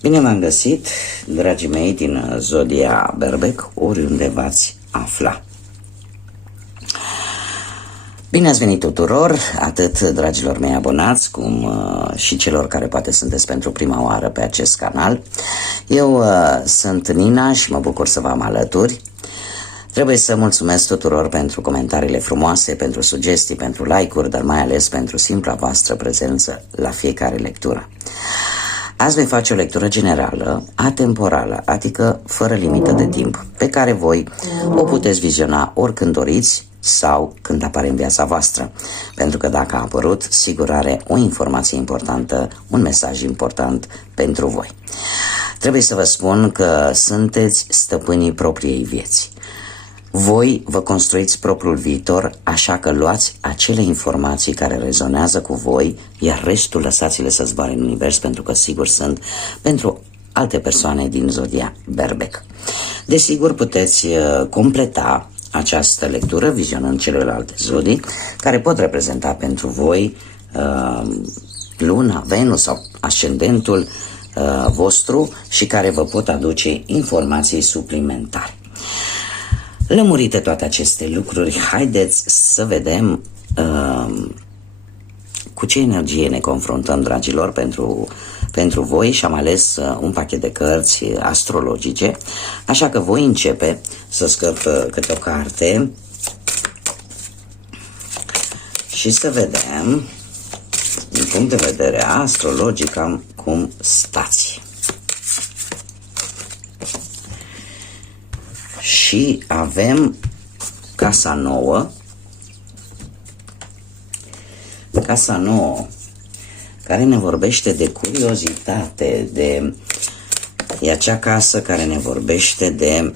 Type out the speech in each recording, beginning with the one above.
Bine v-am găsit, dragii mei din Zodia Berbec, oriunde v-ați afla. Bine ați venit tuturor, atât dragilor mei abonați, cum și celor care poate sunteți pentru prima oară pe acest canal. Eu sunt Nina și mă bucur să vă am alături. Trebuie să mulțumesc tuturor pentru comentariile frumoase, pentru sugestii, pentru like-uri, dar mai ales pentru simpla voastră prezență la fiecare lectură. Azi voi face o lectură generală, atemporală, adică fără limită de timp, pe care voi o puteți viziona oricând doriți sau când apare în viața voastră, pentru că dacă a apărut, sigur are o informație importantă, un mesaj important pentru voi. Trebuie să vă spun că sunteți stăpânii propriei vieți. Voi vă construiți propriul viitor, așa că luați acele informații care rezonează cu voi, iar restul lăsați-le să zboare în univers, pentru că sigur sunt pentru alte persoane din Zodia Berbec. Desigur, puteți completa această lectură vizionând celelalte zodii, care pot reprezenta pentru voi Luna, Venus sau ascendentul vostru și care vă pot aduce informații suplimentare. Lămurite toate aceste lucruri, haideți să vedem cu ce energie ne confruntăm, dragilor, pentru voi, și am ales un pachet de cărți astrologice, așa că voi începe să scot câte o carte și să vedem, din punct de vedere astrologic, cum stați. Și avem Casa Nouă, care ne vorbește de curiozitate, e acea casă care ne vorbește de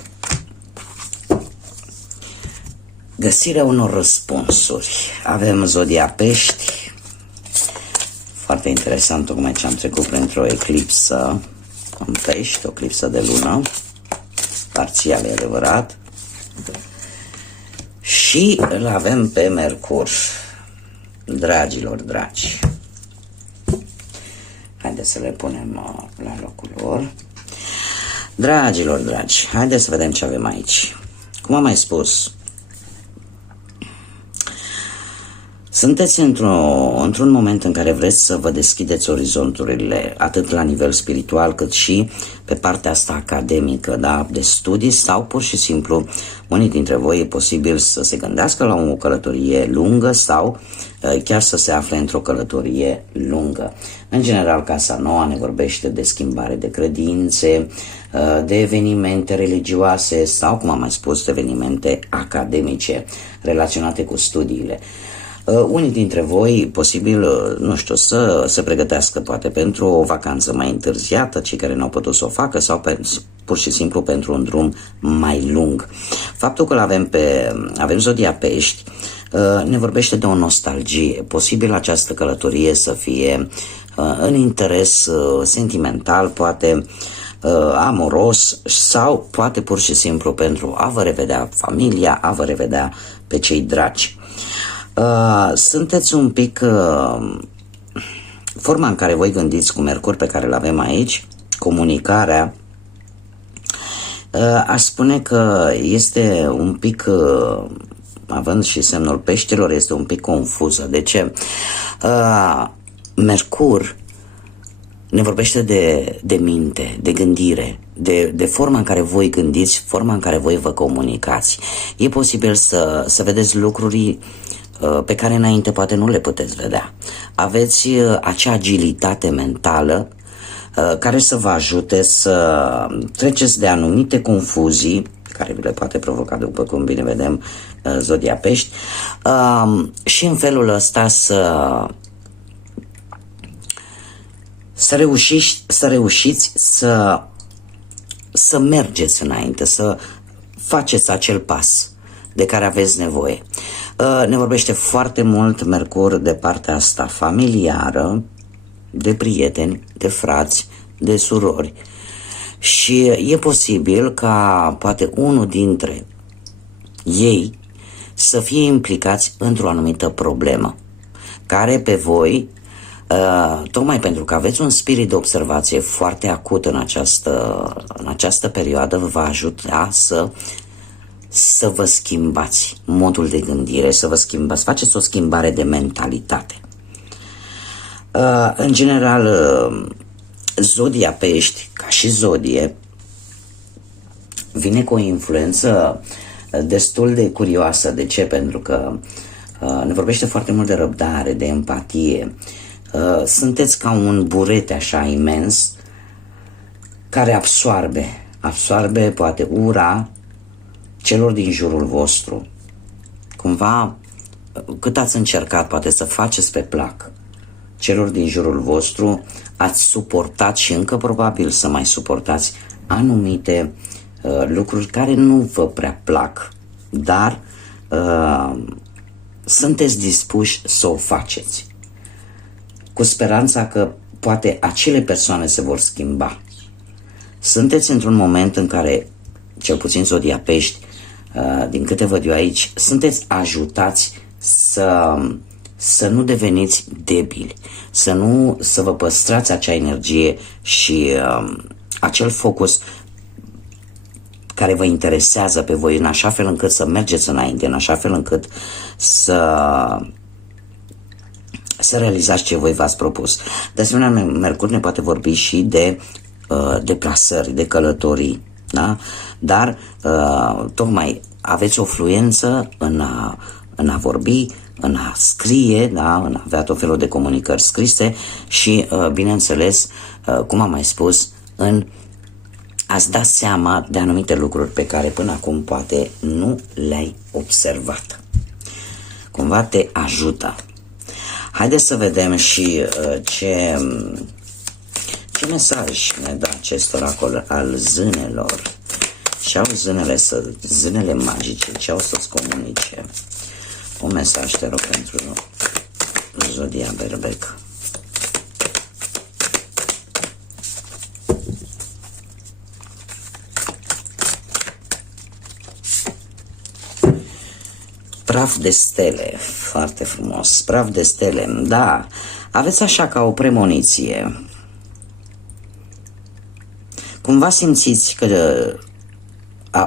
găsirea unor răspunsuri. Avem Zodia Pești, foarte interesant, tocmai ce am trecut printr-o eclipsă în Pești, o eclipsă de lună, parțial, e adevărat, și îl avem pe Mercur. Dragilor dragi, haideți să le punem la locul lor. Dragilor dragi, haideți să vedem ce avem aici. Cum am mai spus, sunteți într-un moment în care vreți să vă deschideți orizonturile, atât la nivel spiritual, cât și pe partea asta academică, da, de studii, sau pur și simplu unii dintre voi e posibil să se gândească la o călătorie lungă sau chiar să se afle într-o călătorie lungă. În general, Casa Nouă ne vorbește de schimbare de credințe, de evenimente religioase sau, cum am mai spus, de evenimente academice relaționate cu studiile. Unii dintre voi, posibil, nu știu, să se pregătească poate pentru o vacanță mai întârziată, cei care n-au putut să o facă, sau pur și simplu pentru un drum mai lung. Faptul că avem Zodia Pești ne vorbește de o nostalgie. Posibil această călătorie să fie în interes sentimental, poate amoros, sau poate pur și simplu pentru a vă revedea familia, a vă revedea pe cei dragi. Sunteți un pic forma în care voi gândiți cu Mercur, pe care îl avem aici, comunicarea, aș spune că este un pic, având și semnul peștilor, este un pic confuză. De ce? Mercur ne vorbește de minte, de gândire, de forma în care voi gândiți, forma în care voi vă comunicați. E posibil să vedeți lucruri pe care înainte poate nu le puteți vedea. Aveți acea agilitate mentală care să vă ajute să treceți de anumite confuzii care vi le poate provoca, după cum bine vedem, Zodia Pești, și în felul ăsta să reușiți să mergeți înainte, să faceți acel pas de care aveți nevoie. Ne vorbește foarte mult Mercur de partea asta familiară, de prieteni, de frați, de surori, și e posibil ca poate unul dintre ei să fie implicați într-o anumită problemă care pe voi Tocmai pentru că aveți un spirit de observație foarte acut în această perioadă, vă va ajuta să vă schimbați modul de gândire, să vă schimbați, faceți o schimbare de mentalitate. În general, zodia Pești, ca și zodie, vine cu o influență destul de curioasă. De ce? Pentru că ne vorbește foarte mult de răbdare, de empatie. Sunteți ca un burete așa imens care absorbe poate ura celor din jurul vostru. Cumva, cât ați încercat poate să faceți pe plac celor din jurul vostru, ați suportat și încă probabil să mai suportați anumite lucruri care nu vă prea plac, dar sunteți dispuși să o faceți, cu speranța că poate acele persoane se vor schimba. Sunteți într-un moment în care, cel puțin zodia Pești, din câte văd eu aici, sunteți ajutați să nu deveniți debili, să vă păstrați acea energie și acel focus care vă interesează pe voi, în așa fel încât să mergeți înainte, în așa fel încât să realizați ce voi v-ați propus. De asemenea, Mercur ne poate vorbi și de deplasări, de călătorii, da? Dar tocmai aveți o fluență în a vorbi, în a scrie, da? În a avea tot felul de comunicări scrise și, bineînțeles, cum am mai spus, în a-ți da seama de anumite lucruri pe care până acum poate nu le-ai observat. Cumva te ajută. Haideți să vedem și ce mesaj ne dă acest oracol al zânelor. Ce au zânele magice, ce au să-ți comunice? Un mesaj, te rog, pentru zodia Berbec. Praf de stele, foarte frumos, praf de stele, da, aveți așa ca o premoniție. Cumva simțiți că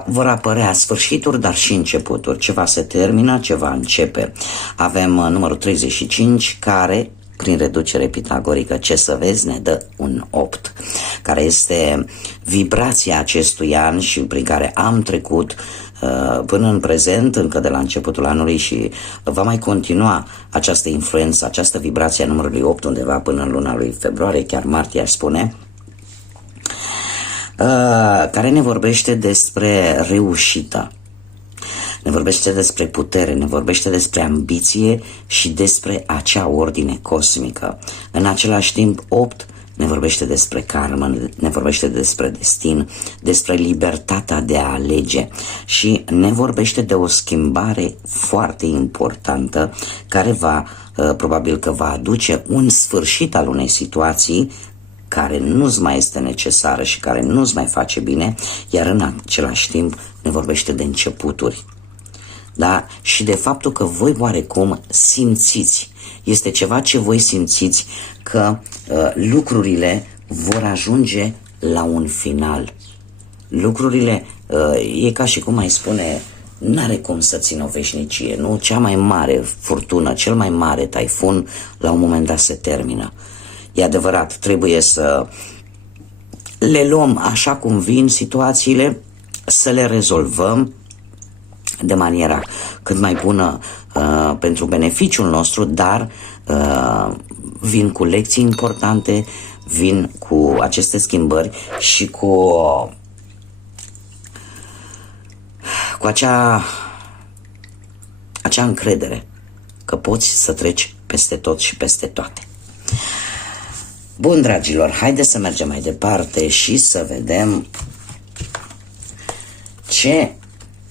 vor apărea sfârșituri, dar și începuturi. Ceva se termină, ceva începe. Avem numărul 35, care, prin reducere pitagorică, ce să vezi, ne dă un 8, care este vibrația acestui an și prin care am trecut până în prezent, încă de la începutul anului, și va mai continua această influență, această vibrație a numărului 8 undeva până în luna lui februarie, chiar martie aș spune, care ne vorbește despre reușită, ne vorbește despre putere, ne vorbește despre ambiție și despre acea ordine cosmică. În același timp, 8 ne vorbește despre karmă, ne vorbește despre destin, despre libertatea de a alege și ne vorbește de o schimbare foarte importantă care probabil că va aduce un sfârșit al unei situații care nu-ți mai este necesară și care nu-ți mai face bine, iar în același timp ne vorbește de începuturi. Da? Și de faptul că voi oarecum simțiți, este ceva ce voi simțiți, că lucrurile vor ajunge la un final. Lucrurile, e ca și cum mai spune, n-are cum să țină o veșnicie, nu? Cea mai mare furtună, cel mai mare taifun, la un moment dat se termină. E adevărat, trebuie să le luăm așa cum vin situațiile, să le rezolvăm de maniera cât mai bună pentru beneficiul nostru, dar vin cu lecții importante, vin cu aceste schimbări și cu acea încredere că poți să treci peste tot și peste toate. Bun, dragilor, haideți să mergem mai departe și să vedem ce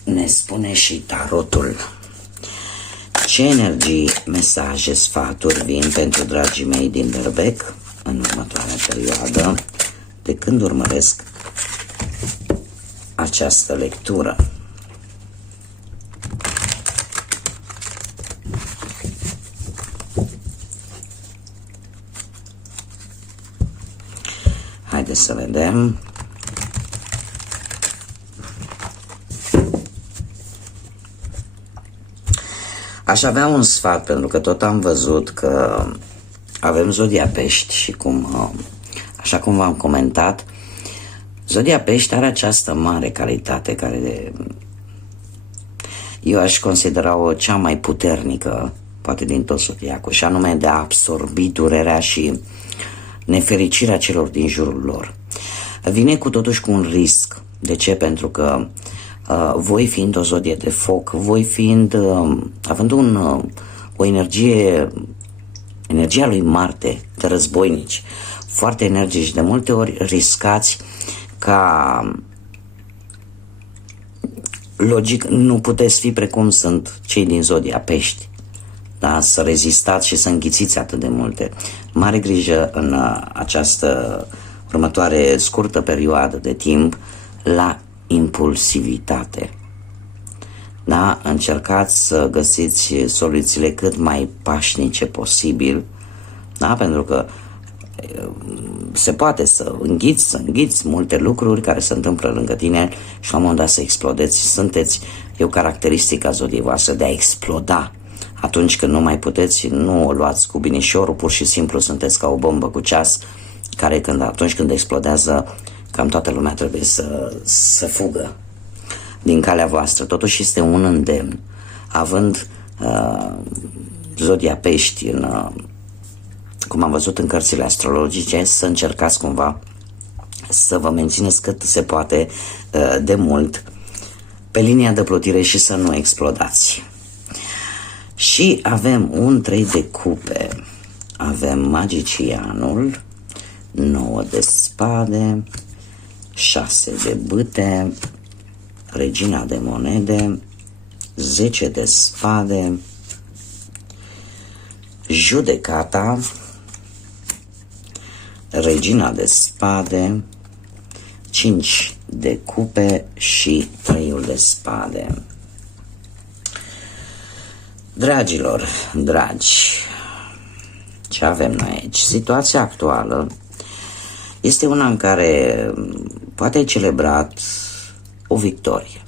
ne spune și tarotul. Ce energii, mesaje, sfaturi vin pentru dragii mei din Berbec în următoarea perioadă, de când urmăresc această lectură. Haideți să vedem. Aș avea un sfat, pentru că tot am văzut că avem Zodia Pești și așa cum v-am comentat, Zodia Pești are această mare calitate care eu aș considera-o cea mai puternică, poate din tot zodiacul, și anume de a absorbi durerea și nefericirea celor din jurul lor. Vine totuși cu un risc. De ce? Pentru că voi fiind o zodie de foc, voi fiind, având o energia lui Marte, de războinici, foarte energici, de multe ori riscați ca, logic, nu puteți fi precum sunt cei din Zodia Pești, da? Să rezistați și să înghițiți atât de multe. Mare grijă în această următoare scurtă perioadă de timp la impulsivitate. Da? Încercați să găsiți soluțiile cât mai pașnice posibil, da? Pentru că se poate să înghiți multe lucruri care se întâmplă lângă tine și la un moment dat să explodeți. E o caracteristică a zodiei voastre de a exploda. Atunci când nu mai puteți, nu o luați cu binișorul, pur și simplu sunteți ca o bombă cu ceas care atunci când explodează, cam toată lumea trebuie să fugă din calea voastră. Totuși este un îndemn, având Zodia Pești cum am văzut în cărțile astrologice, să încercați cumva să vă mențineți cât se poate de mult pe linia de plutire și să nu explodați. Și avem un 3 de cupe, avem magicianul, 9 de spade, 6 de bâte, regina de monede, 10 de spade, judecata, regina de spade, 5 de cupe și 3 de spade. Dragilor, dragi, ce avem noi aici? Situația actuală este una în care poate ai celebrat o victorie,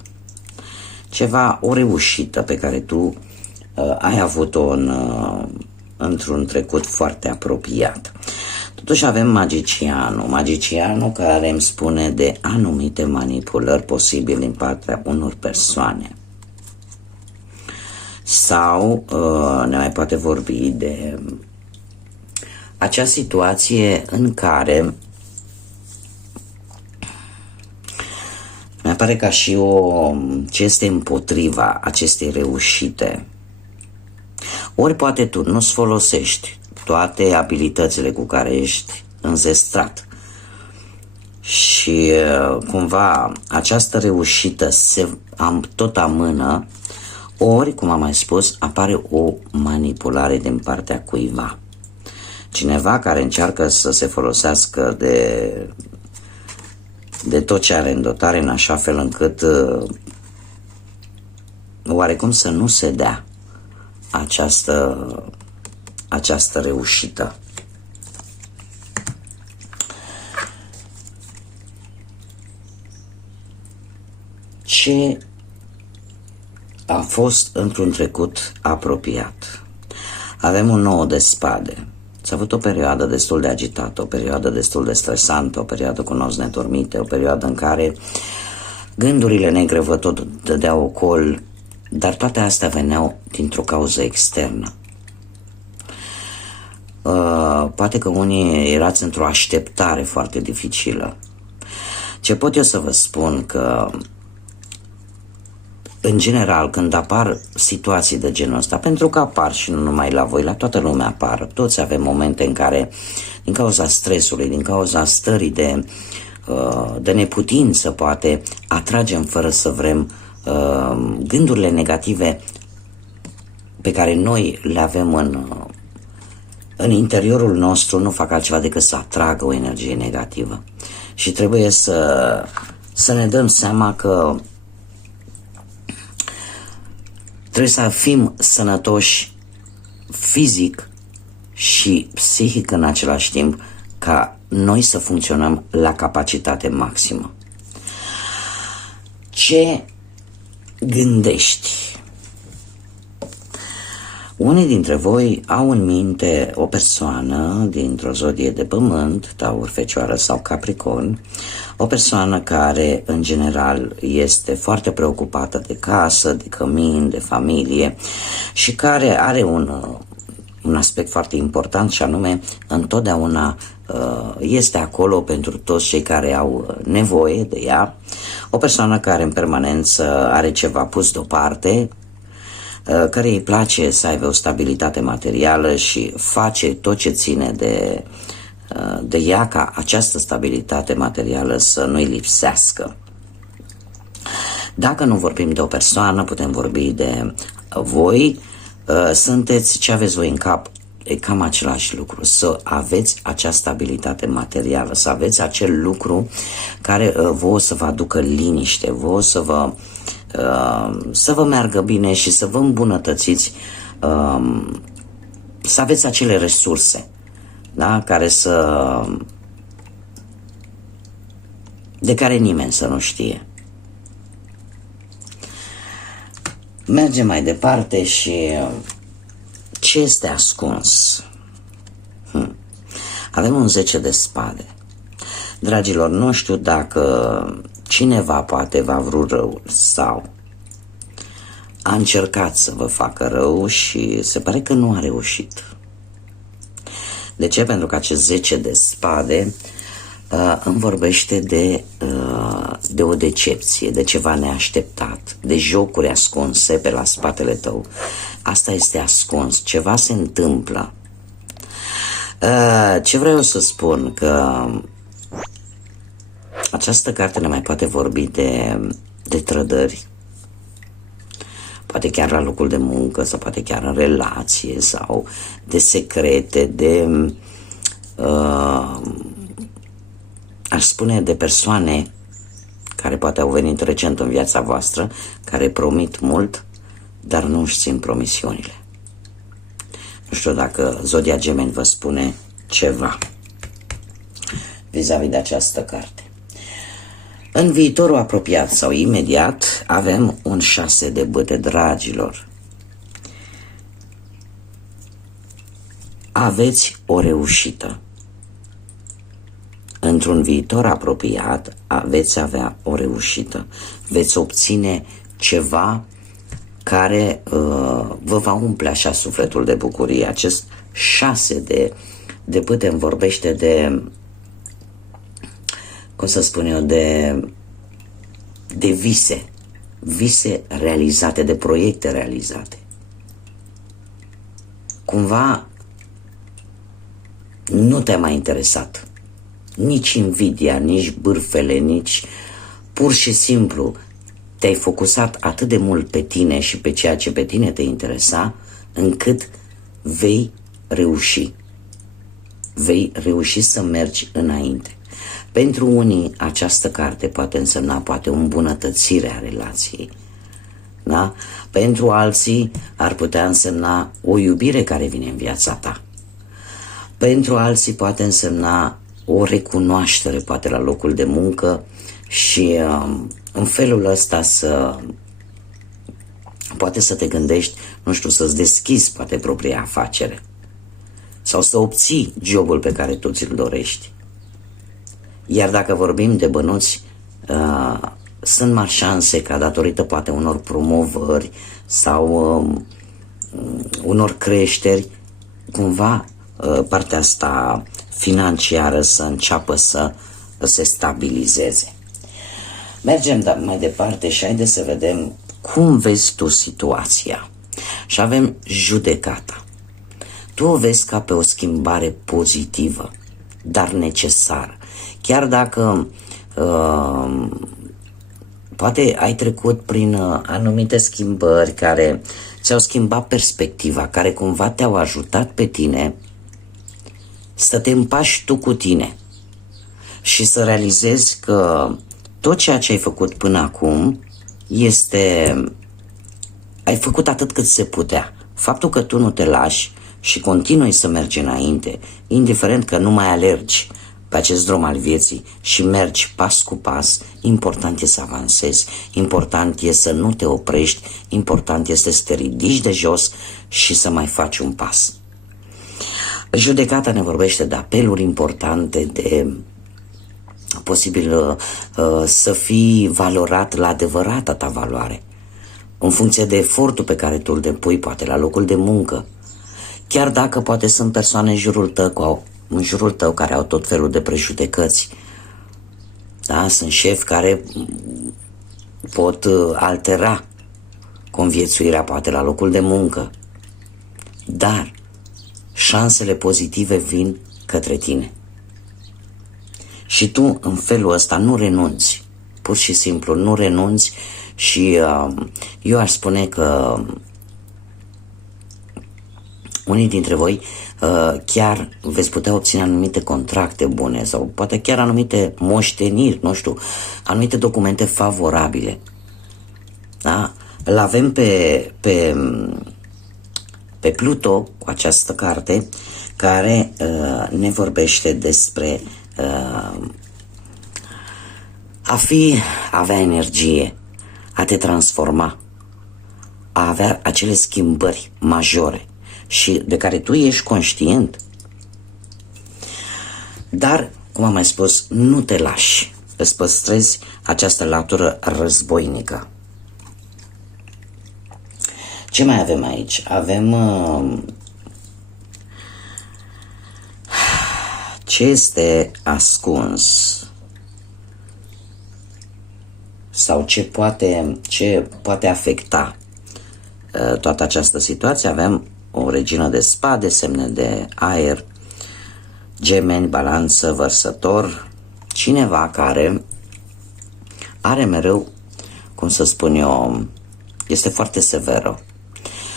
o reușită pe care tu ai avut-o într-un trecut foarte apropiat. Totuși avem magicianul care îmi spune de anumite manipulări posibile din partea unor persoane. Sau ne mai poate vorbi de acea situație în care mi pare ca și ce este împotriva acestei reușite. Ori poate tu nu-ți folosești toate abilitățile cu care ești înzestrat și cumva această reușită tot amână, ori, cum am mai spus, apare o manipulare din partea cuiva. Cineva care încearcă să se folosească de tot ce are în dotare în așa fel încât oarecum să nu se dea această reușită. Ce a fost într-un trecut apropiat? Avem un 9 de spade. S-a avut o perioadă destul de agitată, o perioadă destul de stresantă, o perioadă cu nopți nedormite, o perioadă în care gândurile negre vă tot dădeau ocol, dar toate astea veneau dintr-o cauză externă. Poate că unii erați într-o așteptare foarte dificilă. Ce pot eu să vă spun că în general, când apar situații de genul ăsta, pentru că apar și nu numai la voi, la toată lumea apar, toți avem momente în care, din cauza stresului, din cauza stării de neputință, poate, atragem fără să vrem gândurile negative pe care noi le avem în interiorul nostru, nu fac altceva decât să atragă o energie negativă. Și trebuie să ne dăm seama că trebuie să fim sănătoși fizic și psihic în același timp, ca noi să funcționăm la capacitate maximă. Ce gândești? Unii dintre voi au în minte o persoană dintr-o zodie de pământ, Taur, Fecioară sau Capricorn, o persoană care în general este foarte preocupată de casă, de cămin, de familie și care are un aspect foarte important și anume întotdeauna este acolo pentru toți cei care au nevoie de ea, o persoană care în permanență are ceva pus deoparte, care îi place să aibă o stabilitate materială și face tot ce ține de ea ca această stabilitate materială să nu-i lipsească. Dacă nu vorbim de o persoană, putem vorbi de voi. Sunteți, ce aveți voi în cap, e cam același lucru, să aveți acea stabilitate materială, să aveți acel lucru care vouă să vă aducă liniște, vouă să vă meargă bine și să vă îmbunătățiți, să aveți acele resurse, da? De care nimeni să nu știe. Mergem mai departe și ce este ascuns? Avem un 10 de spade. Dragilor, nu știu dacă cineva poate v-a vrut rău sau a încercat să vă facă rău și se pare că nu a reușit. De ce? Pentru că acest 10 de spade îmi vorbește de o decepție, de ceva neașteptat, de jocuri ascunse pe la spatele tău. Asta este ascuns, ceva se întâmplă. Ce vreau să spun? Că această carte ne mai poate vorbi de trădări, poate chiar la locul de muncă sau poate chiar în relație sau de secrete, aș spune de persoane care poate au venit recent în viața voastră, care promit mult, dar nu își țin promisiunile. Nu știu dacă Zodia Gemeni vă spune ceva vis-a-vis de această carte. În viitorul apropiat sau imediat avem un 6 de bâte, dragilor. Aveți o reușită. Într-un viitor apropiat veți avea o reușită. Veți obține ceva care vă va umple așa sufletul de bucurie. Acest 6 de bâte îmi vorbește de, cum să spun eu, de vise realizate, de proiecte realizate. Cumva nu te-a mai interesat nici invidia, nici bârfele, nici pur și simplu te-ai focusat atât de mult pe tine și pe ceea ce pe tine te interesa, încât vei reuși. Vei reuși să mergi înainte. Pentru unii această carte poate însemna poate o îmbunătățire a relației. Da? Pentru alții ar putea însemna o iubire care vine în viața ta. Pentru alții poate însemna o recunoaștere poate la locul de muncă și în felul ăsta poate să te gândești, nu știu, să-ți deschizi poate propria afacere sau să obții jobul pe care tu ți-l dorești. Iar dacă vorbim de bănuți, sunt mari șanse ca datorită poate unor promovări sau unor creșteri, cumva partea asta financiară să înceapă să se stabilizeze. Mergem mai departe și haideți să vedem cum vezi tu situația. Și avem judecata. Tu o vezi ca pe o schimbare pozitivă, dar necesară. Chiar dacă poate ai trecut prin anumite schimbări care ți-au schimbat perspectiva, care cumva te-au ajutat pe tine să te împași tu cu tine și să realizezi că tot ceea ce ai făcut până acum ai făcut atât cât se putea. Faptul că tu nu te lași și continui să mergi înainte, indiferent că nu mai alergi pe acest drum al vieții și mergi pas cu pas, important e să avansezi, important e să nu te oprești, important este să te ridici de jos și să mai faci un pas. Judecata ne vorbește de apeluri importante, de posibil să fii valorat la adevărata ta valoare, în funcție de efortul pe care tu îl depui, poate la locul de muncă, chiar dacă poate sunt persoane în jurul tău care au tot felul de prejudecăți. Da? Sunt șefi care pot altera conviețuirea poate la locul de muncă, dar șansele pozitive vin către tine. Și tu în felul ăsta nu renunți, pur și simplu nu renunți și eu aș spune că unii dintre voi chiar veți putea obține anumite contracte bune sau poate chiar anumite moșteniri, nu știu, anumite documente favorabile. Da? Îl avem pe Pluto cu această carte care ne vorbește despre a avea energie, a te transforma, a avea acele schimbări majore și de care tu ești conștient. Dar, cum am mai spus, nu te lași, îți păstrezi această latură războinică. Ce mai avem aici? Avem ce este ascuns sau ce poate afecta toată această situație. Avem o regină de spade, semne de aer, Gemeni, Balanță, Vărsător, cineva care are mereu, cum să spun eu, este foarte severă.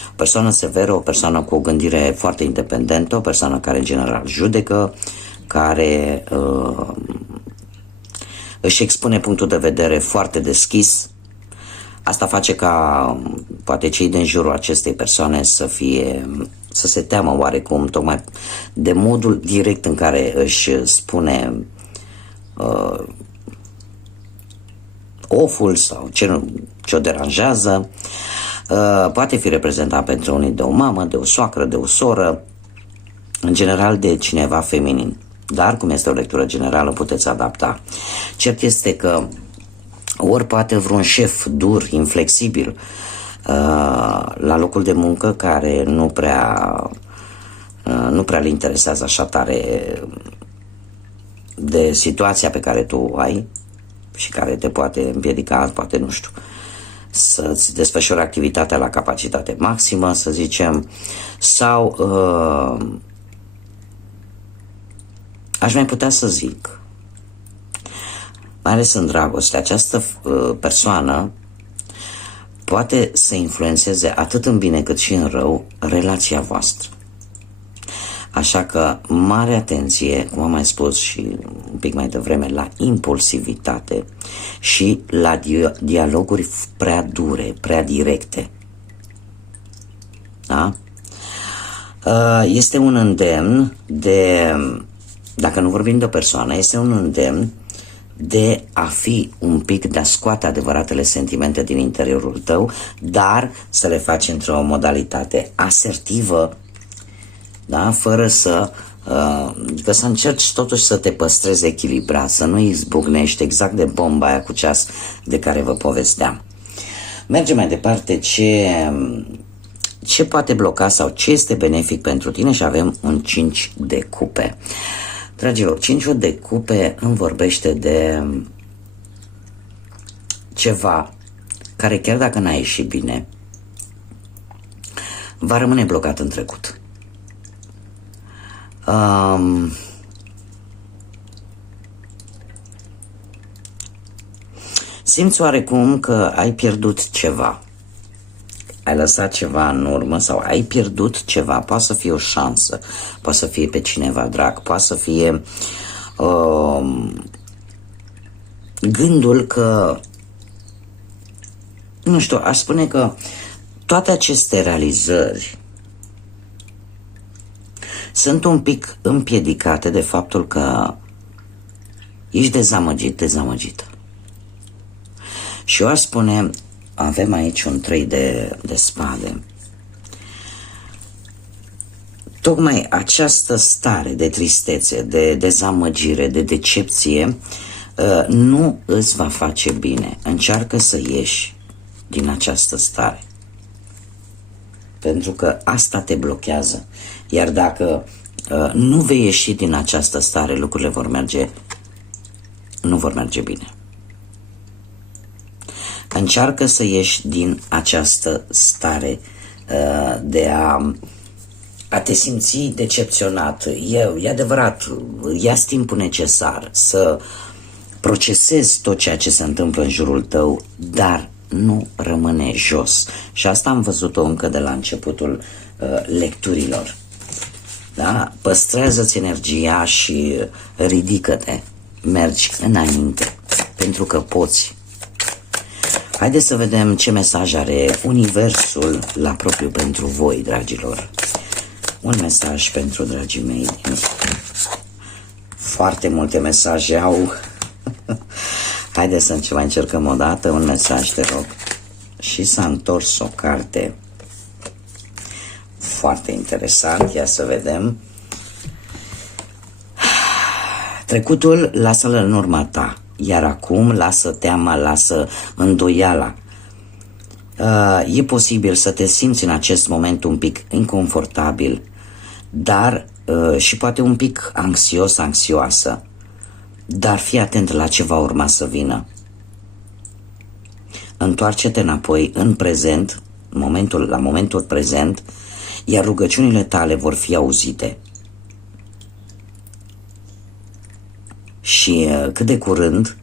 O persoană severă, o persoană cu o gândire foarte independentă, o persoană care în general judecă, care își expune punctul de vedere foarte deschis. Asta face ca poate cei din jurul acestei persoane să se teamă oarecum tocmai de modul direct în care își spune oful sau ce o deranjează. Poate fi reprezentat pentru unii de o mamă, de o soacră, de o soră, în general de cineva feminin. Dar, cum este o lectură generală, puteți adapta. Cert este că ori poate vreun șef dur, inflexibil, la locul de muncă, care nu prea le interesează așa tare de situația pe care tu o ai și care te poate împiedica, poate, nu știu, să-ți desfășori activitatea la capacitate maximă, să zicem, sau aș mai putea să zic, mai ales în dragoste, această persoană poate să influențeze atât în bine cât și în rău relația voastră. Așa că mare atenție, cum am mai spus și un pic mai devreme, la impulsivitate și la dialoguri prea dure, prea directe. Da? Este un îndemn dacă nu vorbim de o persoană, este un îndemn de a fi un pic, de a scoate adevăratele sentimente din interiorul tău, dar să le faci într-o modalitate asertivă, da? Fără să încerci totuși să te păstrezi echilibrat, să nu izbucnești exact de bomba aia cu ceas de care vă povesteam. Mergem mai departe, ce poate bloca sau ce este benefic pentru tine și avem un 5 de cupe. Dragilor, 5-ul de cupe îmi vorbește de ceva care, chiar dacă n-a ieșit bine, va rămâne blocat în trecut. Simți oarecum că ai pierdut ceva, ai lăsat ceva în urmă sau ai pierdut ceva. Poate să fie o șansă, poate să fie pe cineva drag, poate să fie gândul că, nu știu, aș spune că toate aceste realizări sunt un pic împiedicate de faptul că Ești dezamăgit, dezamăgită. Și eu aș spune, avem aici un 3 de spade. Tocmai această stare de tristețe, de dezamăgire, de decepție, nu îți va face bine. Încearcă să ieși din această stare. Pentru că asta te blochează. Iar dacă nu vei ieși din această stare, lucrurile nu vor merge bine. Încearcă să ieși din această stare de a te simți decepționat. E adevărat, ia-ți timpul necesar să procesezi tot ceea ce se întâmplă în jurul tău, dar nu rămâne jos. Și asta am văzut-o încă de la începutul lecturilor. Da? Păstrează-ți energia și ridică-te. Mergi înainte, pentru că poți. Haideți să vedem ce mesaj are Universul la propriu pentru voi, dragilor. Un mesaj pentru dragii mei. Foarte multe mesaje au. Haideți să mai încercăm o dată. Un mesaj, te rog. Și s-a întors o carte. Foarte interesant. Ia să vedem. Trecutul lasă-l în urma ta. Iar acum lasă teama, lasă îndoiala. E posibil să te simți în acest moment un pic inconfortabil, dar și poate un pic anxios, anxioasă. Dar fii atent la ce va urma să vină. Întoarce-te înapoi în prezent, la momentul prezent, iar rugăciunile tale vor fi auzite. Și cât de curând,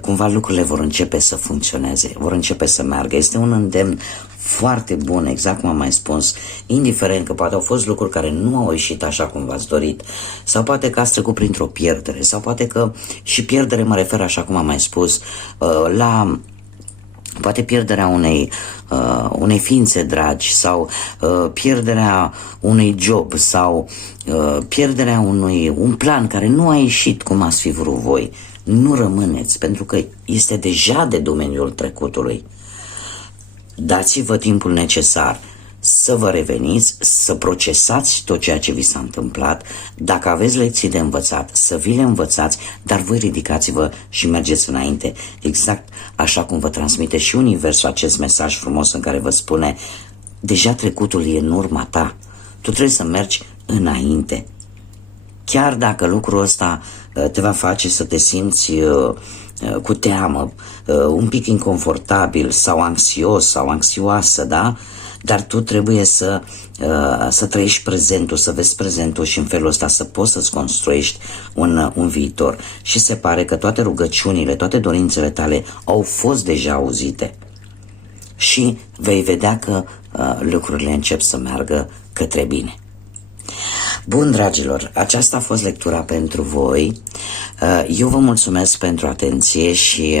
cumva lucrurile vor începe să funcționeze, vor începe să meargă. Este un îndemn foarte bun, exact cum am mai spus, indiferent că poate au fost lucruri care nu au ieșit așa cum v-ați dorit, sau poate că ați trecut printr-o pierdere, sau poate că și pierdere mă refer, așa cum am mai spus, la poate pierderea unei ființe dragi, sau pierderea unui job, sau pierderea un plan care nu a ieșit cum ați fi vrut voi. Nu rămâneți, pentru că este deja de domeniul trecutului. Dați-vă timpul necesar să vă reveniți, să procesați tot ceea ce vi s-a întâmplat. Dacă aveți lecții de învățat, să vi le învățați, dar voi ridicați-vă și mergeți înainte, exact așa cum vă transmite și Universul acest mesaj frumos în care vă spune: deja trecutul e în urma ta, tu trebuie să mergi înainte. Chiar dacă lucrul ăsta te va face să te simți cu teamă, un pic inconfortabil sau anxios sau anxioasă, da? Dar tu trebuie să trăiești prezentul, să vezi prezentul și în felul ăsta să poți să-ți construiești un viitor. Și se pare că toate rugăciunile, toate dorințele tale au fost deja auzite. Și vei vedea că lucrurile încep să meargă către bine. Bun, dragilor, aceasta a fost lectura pentru voi. Eu vă mulțumesc pentru atenție și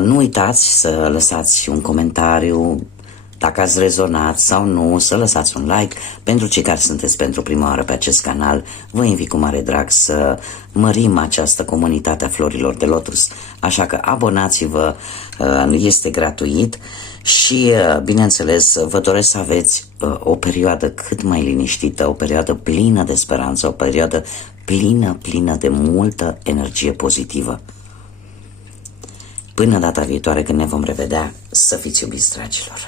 nu uitați să lăsați un comentariu dacă ați rezonat sau nu, să lăsați un like. Pentru cei care sunteți pentru prima oară pe acest canal, vă invit cu mare drag să mărim această comunitate a florilor de lotus, așa că abonați-vă, este gratuit. Și, bineînțeles, vă doresc să aveți o perioadă cât mai liniștită, o perioadă plină de speranță, o perioadă plină de multă energie pozitivă. Până data viitoare când ne vom revedea, să fiți iubiți, dragilor!